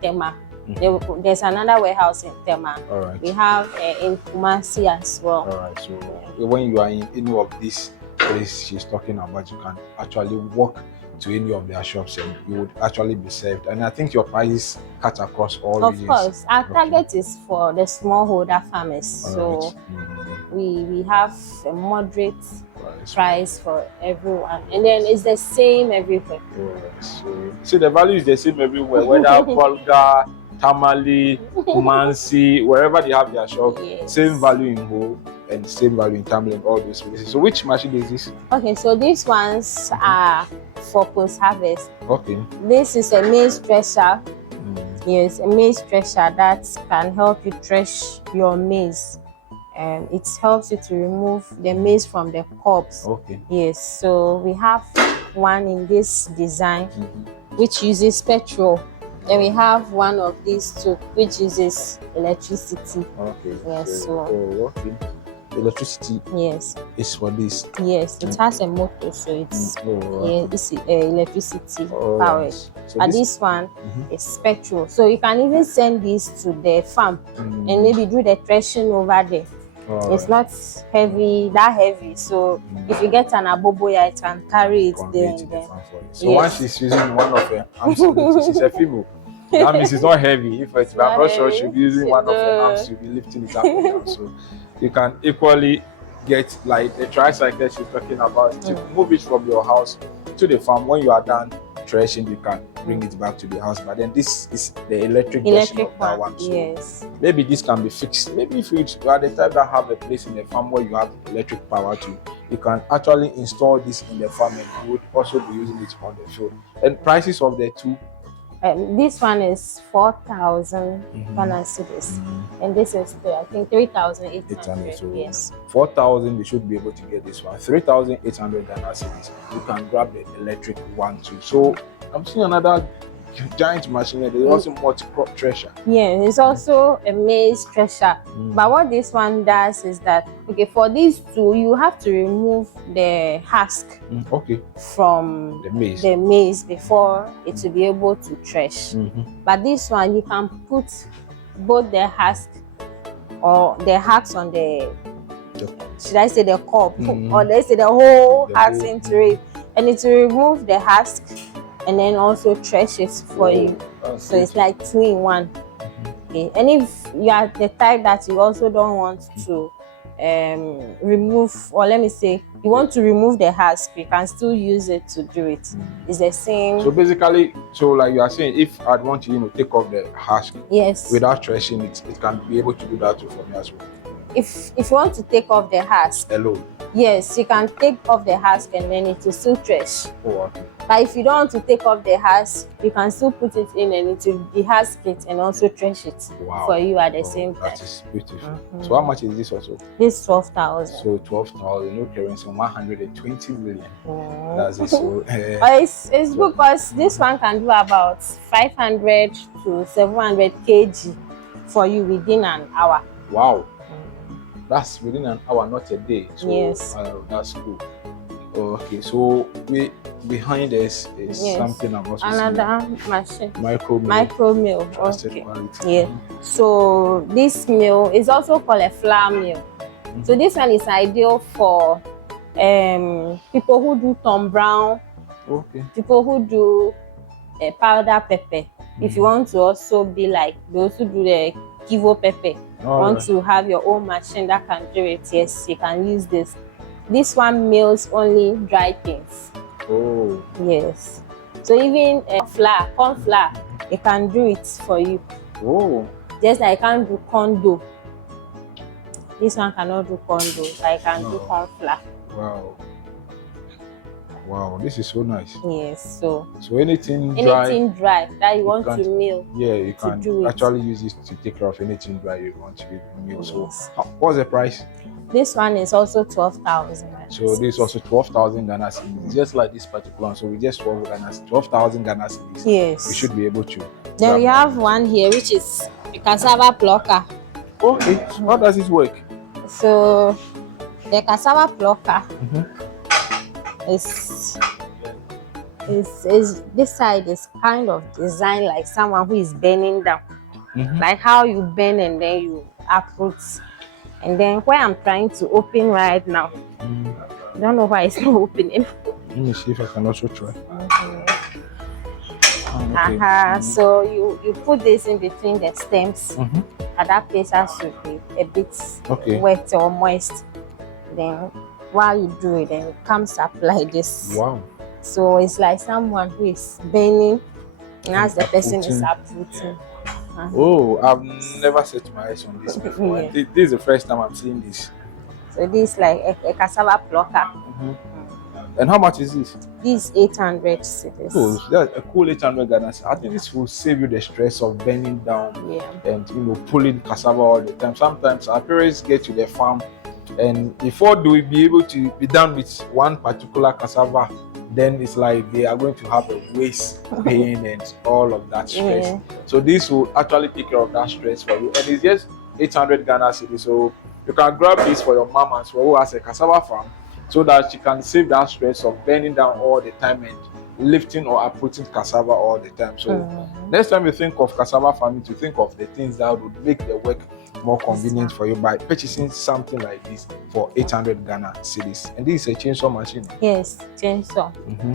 Tema. There's another warehouse in Tema. All right. We have in Kumasi as well. All right. So when you are in any of these places she's talking about, you can actually walk to any of their shops and you would actually be served. And I think your prices cut across all regions. Of course, our target is for the smallholder farmers. All so we have a moderate price for everyone, and then it's the same everywhere. So the value is the same everywhere, whether Bolga, Tamale, Mansi, wherever they have their shop, same value in Ho and same value in Tamale and all those places. So which machine is this? Okay, so these ones are for post harvest. Okay. This is a maize thresher. Yes, a maize thresher that can help you thresh your maize. It helps you to remove the maize from the cobs. Okay. Yes, so we have one in this design which uses petrol. Then we have one of these two which uses electricity. Okay. Yes. Okay. Electricity. Yes. Is for this. Yes, it has a motor, so it's electricity powered. So and this one is petrol, so you can even send this to the farm and maybe do the threshing over there. It's not that heavy, so if you get an aboboya, it can carry it there. So once she's using one of her arms, she's a female. That means it's not heavy. If I'm not sure she'll be using one of her arms, she'll be lifting it up and down. So you can equally get like the tricycle she's talking about to move it from your house to the farm. When you are done threshing, you can bring it back to the house. But then this is the electric version of that one. So maybe this can be fixed. Maybe if you are the type that have a place in the farm where you have electric power to, you can actually install this in the farm and you would also be using it on the field. And prices of the two. This one is 4,000 Ghana cedis, and this is I think 3,800. So yes, 4,000 you should be able to get this one. 3,800 Ghana cedis. You can grab the electric one too. So I'm seeing another giant machine. There's also multi-crop thresher. Yeah, it's also a maize thresher. But what this one does is that for these two, you have to remove the husk from the maize before it will be able to thresh. But this one, you can put both the husk or the husks on the should I say the cob or let's say the whole husk into it, and it will remove the husk and then also thresh it for you. So it's like 2 in 1. Okay. And if you are the type that you also don't want to remove, or let me say you want to remove the husk, you can still use it to do it. It's the same. So basically, like you are saying, if I'd want to take off the husk without threshing it, it can be able to do that too for me as well. If you want to take off the husk alone, yes, you can take off the husk and then it will still thresh. Okay. But if you don't want to take off the husk, you can still put it in and it will dehusk it and also thresh it for you at the same time. That is beautiful. So how much is this also? This 12,000. So 12,000, no currency, 120 million. That's it. So it's because this one can do about 500 to 700 kg for you within an hour. Wow. That's within an hour, not a day. So yes. That's cool. Okay, so behind us is something about another machine. Micro mill. Okay. Yeah. So this mill is also called a flour mill. So this one is ideal for people who do Tom Brown. Okay. People who do powder pepper. If you want to also be like those who do the Kivo pepper. Want to have your own machine that can do it, yes, you can use this. This one mills only dry things. Oh. Yes. So even corn flour, it can do it for you. Oh. Just like I can't do corn dough. This one cannot do corn dough, but I can do corn flour. Wow. Wow, this is so nice. Yes, so anything dry that you want to mill. Yeah, you can actually use this to take care of anything dry you want to mill. So what's the price? This one is also 12,000. So this is also 12,000 Ghana cedis. Just like this particular one. So we just 12,000 Ghana cedis. Yes. We should be able to. Then we have one here, which is a cassava plucker. Okay. How does this work? So the cassava plucker is this side is kind of designed like someone who is bending down, like how you bend and then you uproot. And then where I'm trying to open right now, I don't know why it's not opening. Let me see if I can also try. Okay. So you put this in between the stems. And that place has to be a bit wet or moist. Then while you do it, then it comes up like this. Wow. So it's like someone who is bending, and as the person is uprooting. Oh, I've never set my eyes on this before. Yeah. This is the first time I'm seeing this. So this is like a cassava plucker. And how much is this? This is 800 cedis. Oh, that's a cool 800 Ghana cedis. I think this will save you the stress of bending down and pulling cassava all the time. Sometimes our parents get to the farm, and before they will be able to be done with one particular cassava, then it's like they are going to have a waist pain and all of that stress. So this will actually take care of that stress for you. And it's just 800 Ghana cedis. So you can grab this for your mom as well, who has a cassava farm, so that she can save that stress of bending down all the time and lifting or uprooting cassava all the time. So next time you think of cassava farming, to think of the things that would make the work more convenient for you by purchasing something like this for 800 Ghana cedis. And this is a chainsaw machine. Yes, chainsaw.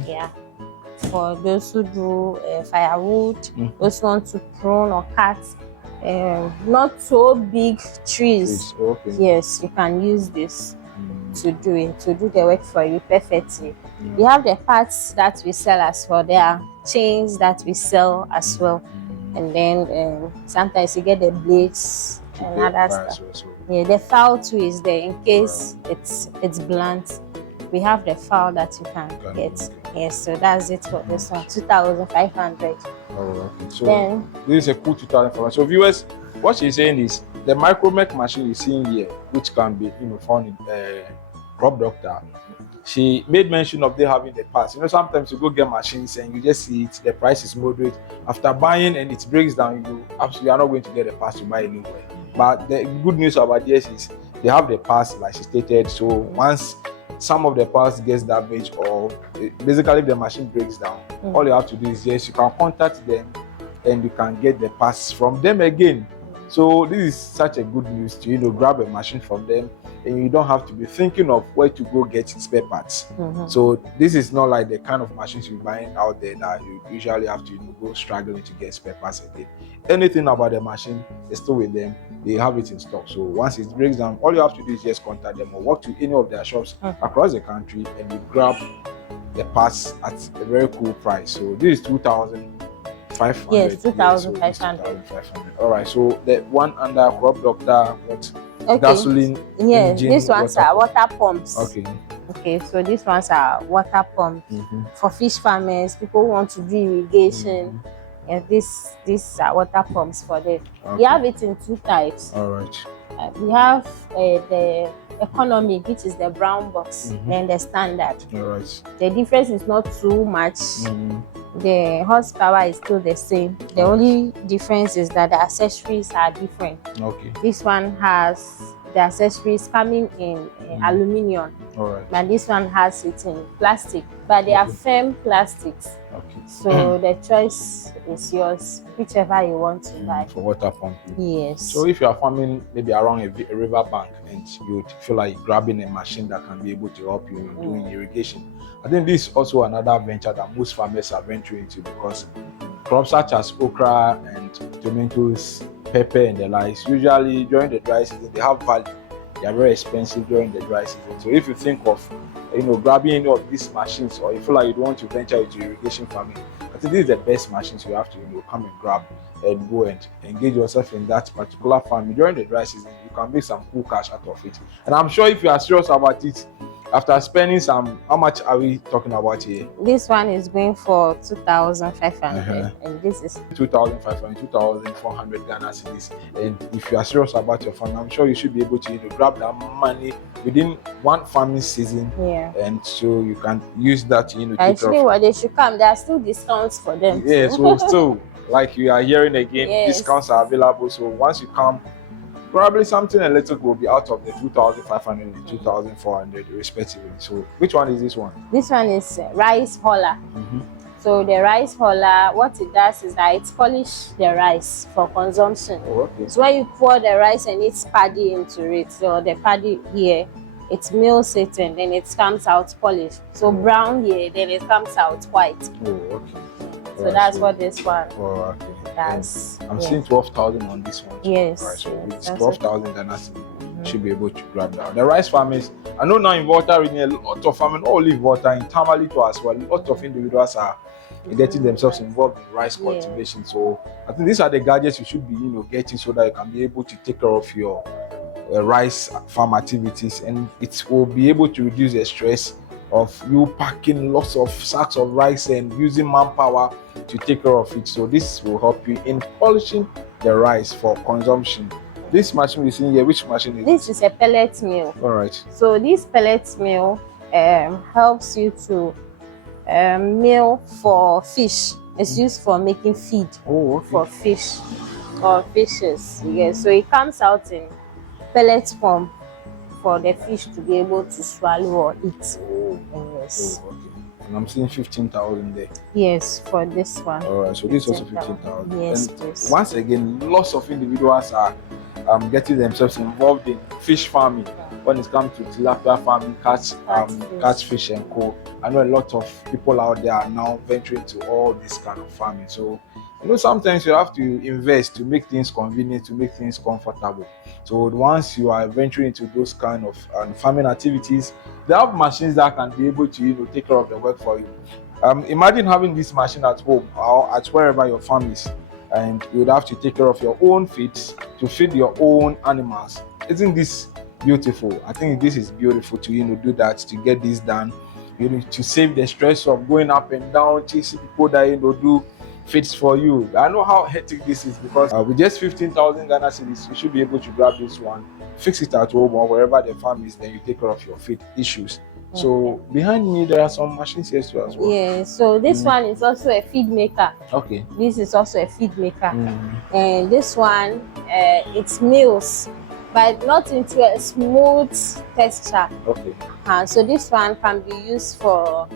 Yeah. For those who do firewood, those who want to prune or cut not so big trees. Yes, you can use this to do the work for you perfectly. We have the parts that we sell as well. There are chains that we sell as well, and then sometimes you get the blades and other stuff. Yeah, the file too is there in case it's blunt. We have the file that you can get. Yes, so that's it for this one. 2,500. So then, this is a cool 2,500. So viewers, what she's saying is the micromech machine you're seeing here, which can be found in Crop Doctor. She made mention of they having the parts. Sometimes you go get machines and you just see it, the price is moderate. After buying and it breaks down, you absolutely are not going to get the parts to buy anywhere. But the good news about this is they have the parts, like she stated. So once some of the parts gets damaged, or basically if the machine breaks down, all you have to do is you can contact them and you can get the parts from them again. So this is such a good news to grab a machine from them, and you don't have to be thinking of where to go get spare parts. So this is not like the kind of machines you're buying out there that you usually have to go struggling to get spare parts again. Anything about the machine is still with them. They have it in stock. So once it breaks down, all you have to do is just contact them or walk to any of their shops across the country and you grab the parts at a very cool price. So this is 2,500. Yes, 2,500. 2,500. All right. So the one under Crop Doctor, gasoline engine. These ones are water pumps. Okay, so these ones are water pumps for fish farmers, people who want to do irrigation. And these are water pumps for them. We have it in two types. All right. We have the economy, which is the brown box, and the standard. All right. The difference is not too much. The horsepower is still the same. The only difference is that the accessories are different. This one has the accessories coming in aluminium. All right. And this one has it in plastic, but they are firm plastics. So the choice is yours, whichever you want to buy. For water pump. Yes. So if you are farming maybe around a river bank and you feel like grabbing a machine that can be able to help you in doing irrigation, I think this is also another venture that most farmers are venturing into, because crops such as okra and tomatoes, pepper and the likes, usually during the dry season they have value. They are very expensive during the dry season. So if you think of grabbing any of these machines, or you feel like you don't want to venture into irrigation farming, I think this is the best machines you have to come and grab and go and engage yourself in that particular farming during the dry season. You can make some cool cash out of it. And I'm sure if you are serious about it, after spending some, how much are we talking about here? This one is going for 2,500, and this is 2,500, 2,400 Ghana cedis. And if you are serious about your farm, I'm sure you should be able to grab that money within one farming season. Yeah. And so you can use that to actually what they should come. There are still discounts for them. Yeah, so still, like you are hearing again, yes. discounts are available. So once you come, probably something a little will be out of the 2,500 and 2,400 respectively. So which one is this one? This one is rice huller. So the rice huller, what it does is that it polishes the rice for consumption. Oh, okay. So when you pour the rice and it's paddy into it, so the paddy here, it mills it and then it comes out polished. So brown here, then it comes out white. Oh, okay. So that's what this one does. I'm seeing 12,000 on this one. Yes. Right, so it's 12,000 Ghana cedis. Should be able to grab that. The rice farmers, I know now in Volta, a lot of farming, all live Volta, in Tamale too as well. A lot of individuals are getting themselves involved in rice cultivation. So I think these are the gadgets you should be getting so that you can be able to take care of your rice farm activities, and it will be able to reduce the stress of you packing lots of sacks of rice and using manpower to take care of it. So this will help you in polishing the rice for consumption. This machine we see here, which machine is this? This is a pellet mill. All right. So this pellet mill helps you to mill for fish. It's used for making feed for fish or fishes. Yeah. So it comes out in pellet form for the fish to be able to swallow or eat. Yes. And I'm seeing 15,000 there. Yes, for this one. All right, so this is also 15,000. Yes, and once again, lots of individuals are getting themselves involved in fish farming. When it comes to tilapia farming, catch fish and co. I know a lot of people out there are now venturing to all this kind of farming. So sometimes you have to invest to make things convenient, to make things comfortable. So once you are venturing into those kind of farming activities, they have machines that can be able to take care of the work for you. Imagine having this machine at home or at wherever your farm is, and you would have to take care of your own feeds to feed your own animals. Isn't this beautiful? I think this is beautiful to do that, to get this done. To save the stress of going up and down, chasing people that do fits for you. I know how hectic this is, because with just 15,000 Ghana cedis, you should be able to grab this one, fix it at home or wherever the farm is, then you take care of your feed issues. So behind me there are some machines here too as well. Yeah, so this one is also a feed maker. Okay. This is also a feed maker. And this one, it mills, but not into a smooth texture. Okay. So this one can be used for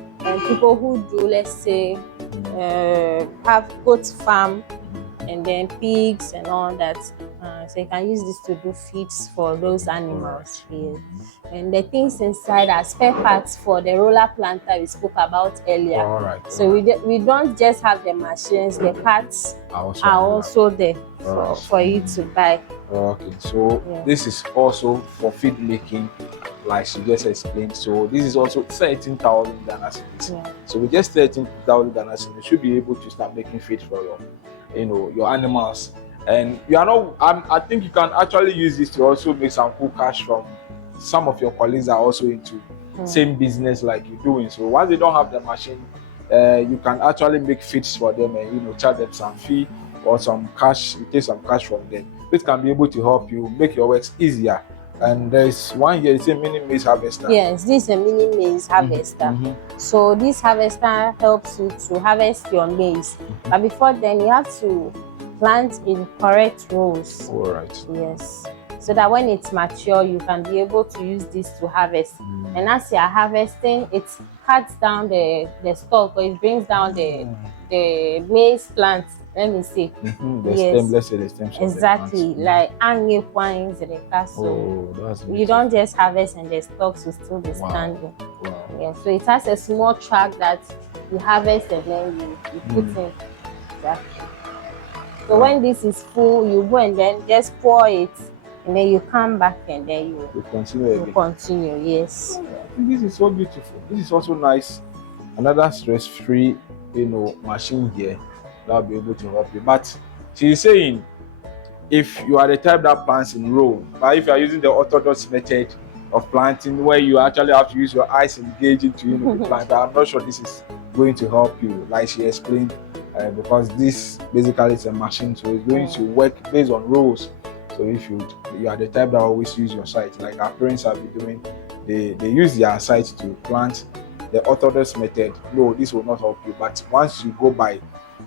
people who do, let's say, have goat farm and then pigs and all that. So you can use this to do feeds for those animals. Yeah. And the things inside are spare parts for the roller planter we spoke about earlier. All right. So we don't just have the machines, the parts are also there for you to buy. Okay, so this is also for feed making, like she just explained. So this is also 13,000 Ghana cedis. So with just 13,000 Ghana cedis, you should be able to start making feed for your animals. And I think you can actually use this to also make some cool cash from some of your colleagues are also into same business like you're doing. So once they don't have the machine, you can actually make feeds for them and charge them some fee or some cash. You take some cash from them. This can be able to help you make your works easier. And there's one here, it's a mini maize harvester. Yes, this is a mini maize harvester. So this harvester helps you to harvest your maize. But before then, you have to plant in correct rows. All right. Yes. So that when it's mature, you can be able to use this to harvest. And as you are harvesting, it cuts down the stalk, or it brings down the maize plant. Let me see. The stem. Exactly. Like ange points in the castle. You don't just harvest and the stalks will still be standing. Wow. Yeah. So it has a small track that you harvest and then you put in. Exactly. So when this is full, you go and then just pour it, and then you come back and then you continue. Yes. This is so beautiful. This is also nice. Another stress-free, machine here that will be able to help you. But she's saying, if you are the type that plants in row, but if you are using the orthodox method of planting where you actually have to use your eyes engaging to the plant. I'm not sure this is going to help you, like she explained, because this basically is a machine, so it's going to work based on rules. So if you are the type that always use your sight, like our parents have been doing, they use their sight to plant the orthodox method. No, this will not help you. But once you go by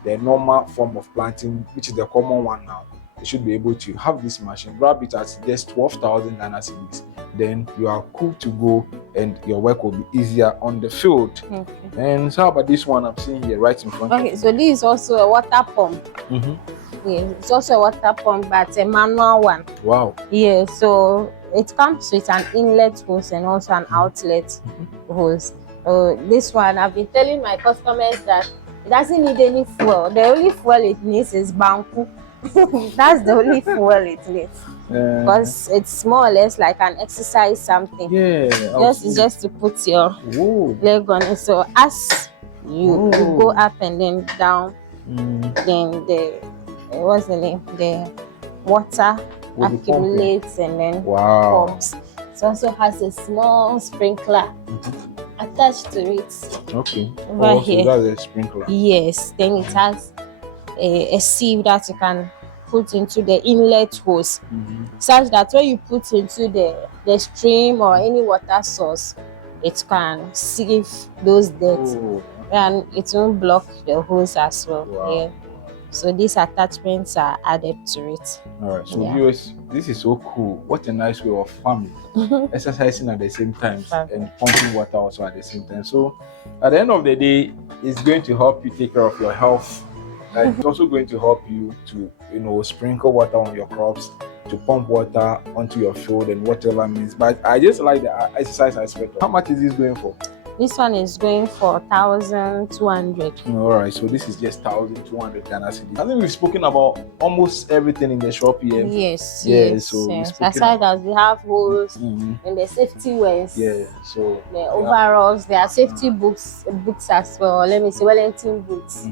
the normal form of planting, which is the common one now, you should be able to have this machine, grab it at just 12,000 Ghana cedis. Then you are cool to go, and your work will be easier on the field. Okay. And so how about this one I'm seeing here right in front of Okay, so this is also a water pump. Yeah, it's also a water pump, but a manual one. Wow. Yeah, so it comes with an inlet hose and also an outlet hose. This one, I've been telling my customers that it doesn't need any fuel. The only fuel it needs is banku. That's the only fuel it needs. Because it's more or less like an exercise something. Yeah. It's just to put your leg on it. So as you go up and then down, then the what's the name? The water accumulates and then pumps. It also has a small sprinkler attached to it. Okay. Over here. So that's a sprinkler. Yes. Then it has a sieve that you can put into the inlet hose, such that when you put into the stream or any water source, it can sieve those dirt and it won't block the hose as well. Wow. Yeah. So these attachments are added to it. All right. So viewers, this is so cool. What a nice way of farming, exercising at the same time and pumping water also at the same time. So at the end of the day, it's going to help you take care of your health. It's also going to help you to sprinkle water on your crops, to pump water onto your field and whatever means. But I just like the exercise aspect. How much is this going for? This one is going for 1,200. All right, so this is just 1,200 Ghana cedis. I think we've spoken about almost everything in the shop here. Yes. So aside that we have holes and the safety wears. Yeah. So the overalls, there are safety boots as well. Let me see, Wellington boots.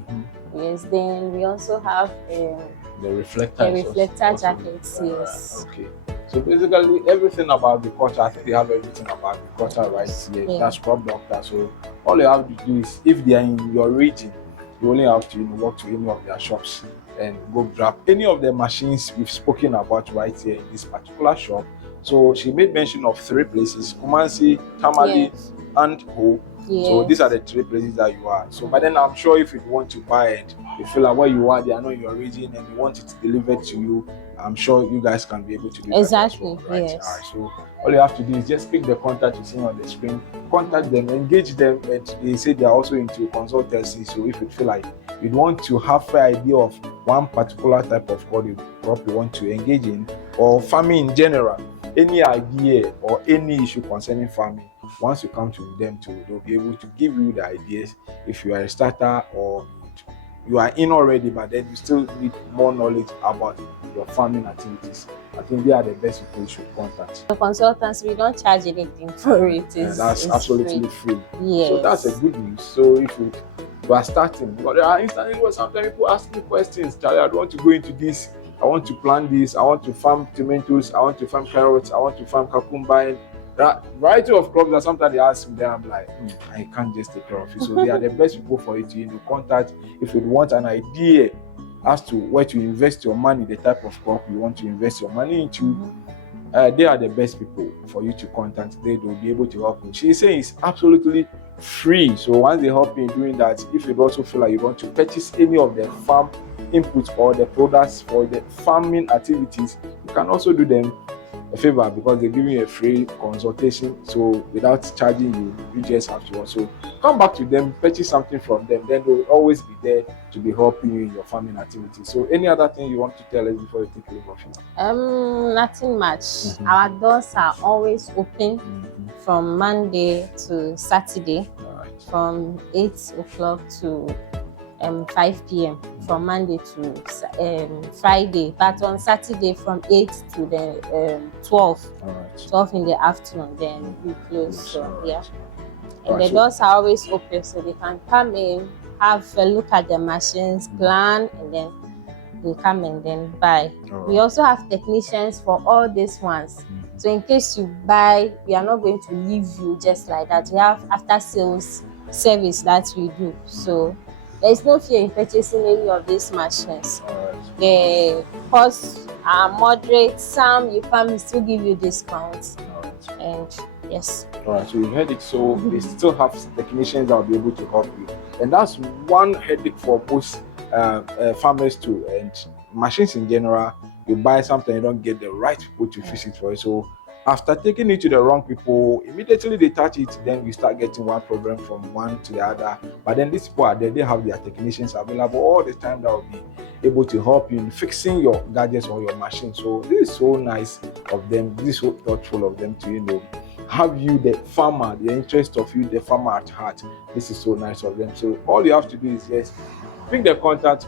Yes. Then we also have the reflector jackets. Yes. Okay. So basically everything about agriculture, I think they have everything about agriculture right here. Yeah. That's crop doctor. So all you have to do is, if they are in your region, you only have to walk to any of their shops and go grab any of the machines we've spoken about right here in this particular shop. So she made mention of 3 places: Kumasi, Tamale, and Ho. Yes. So these are the 3 places that you are. So but then I'm sure if you want to buy it, you feel like where you are, they are not in your region and you want it delivered to you, I'm sure you guys can be able to do that. Exactly. Right? Yes. All right. So all you have to do is just pick the contact you see on the screen, contact them, engage them, and they say they are also into consultancy. So if you feel like you want to have an idea of one particular type of crop you want to engage in, or farming in general, any idea or any issue concerning farming, once you come to them, they'll be able to give you the ideas. If you are a starter or you are in already, but then you still need more knowledge about your farming activities, I think they are the best people you should contact. The consultants, we don't charge anything for it. That's absolutely free. Yes. So that's a good news. So if you are starting, but there are instances where sometimes people ask me questions, Charlie, I don't want to go into this, I want to plant this, I want to farm tomatoes, I want to farm carrots, I want to farm cucumber. That variety of crops that sometimes they ask me, then I'm like, I can't just take care of it. So they are the best people for you to contact if you want an idea as to where to invest your money, the type of crop you want to invest your money into. They are the best people for you to contact. They will be able to help you. She's saying it's absolutely free. So once they help you in doing that, if you also feel like you want to purchase any of the farm inputs or the products for the farming activities, you can also do them a favor, because they're giving you a free consultation. So without charging you, you just have to also come back to them, purchase something from them. Then they'll always be there to be helping you in your farming activities. So any other thing you want to tell us before you take leave of you? Nothing much. Our doors are always open from Monday to Saturday, from 8 o'clock to 5 p.m. from Monday to Friday, but on Saturday from 8 to 12. 12 in the afternoon, then we close. So yeah, and the doors are always open, so they can come in, have a look at the machines, plan, and then they come and then buy. We also have technicians for all these ones. So in case you buy, we are not going to leave you just like that. We have after sales service that we do. So there is no fear in purchasing any of these machines. The costs are moderate. Some you can still give you discounts. And yes. All right, so you heard it. So they still have technicians that will be able to help you, and that's one headache for most farmers too. And machines in general, you buy something, you don't get the right people to fix it for you. So after taking it to the wrong people, immediately they touch it, then you start getting one problem from one to the other. But then these people are there, they have their technicians available all the time that will be able to help you in fixing your gadgets or your machine. So this is so nice of them. This is so thoughtful of them to have you, the farmer, the interest of you, the farmer at heart. This is so nice of them. So all you have to do is just pick the contact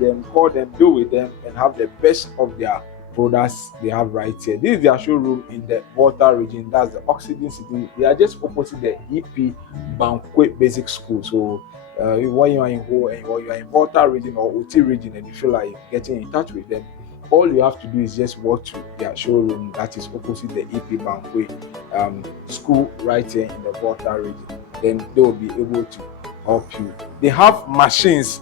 them, call them, deal with them, and have the best of their products they have right here. This is their showroom in the Volta region. That's the Oxygen City. They are just opposite the EP Banquet Basic School. So when you are in Ho and you are in Volta region or OT region and you feel like getting in touch with them, all you have to do is just walk to their showroom that is opposite the EP Banquet school right here in the Volta region. Then they will be able to help you. They have machines,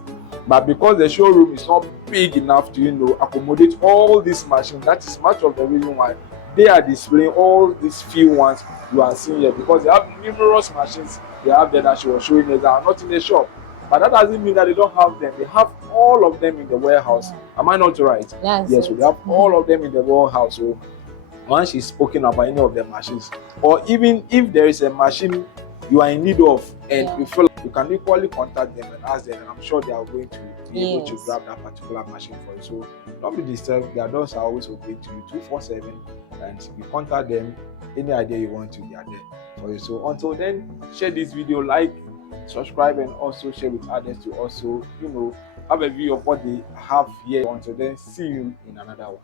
but because the showroom is not big enough to accommodate all these machines, that is much of the reason why they are displaying all these few ones you are seeing here, because they have numerous machines they have there that she was showing us that are not in the shop. But that doesn't mean that they don't have them. They have all of them in the warehouse. Am I not right? Yes, so they have all of them in the warehouse. So once she's spoken about any of the machines, or even if there is a machine you are in need of and you feel like, you can equally contact them and ask them, and I'm sure they are going to be able to grab that particular machine for you. So don't be disturbed. Their doors are always open to you 247, and you contact them. Any idea you want to, they are there for you. So until then, share this video, like, subscribe, and also share with others to also have a view of what they have here. Until then, see you in another one.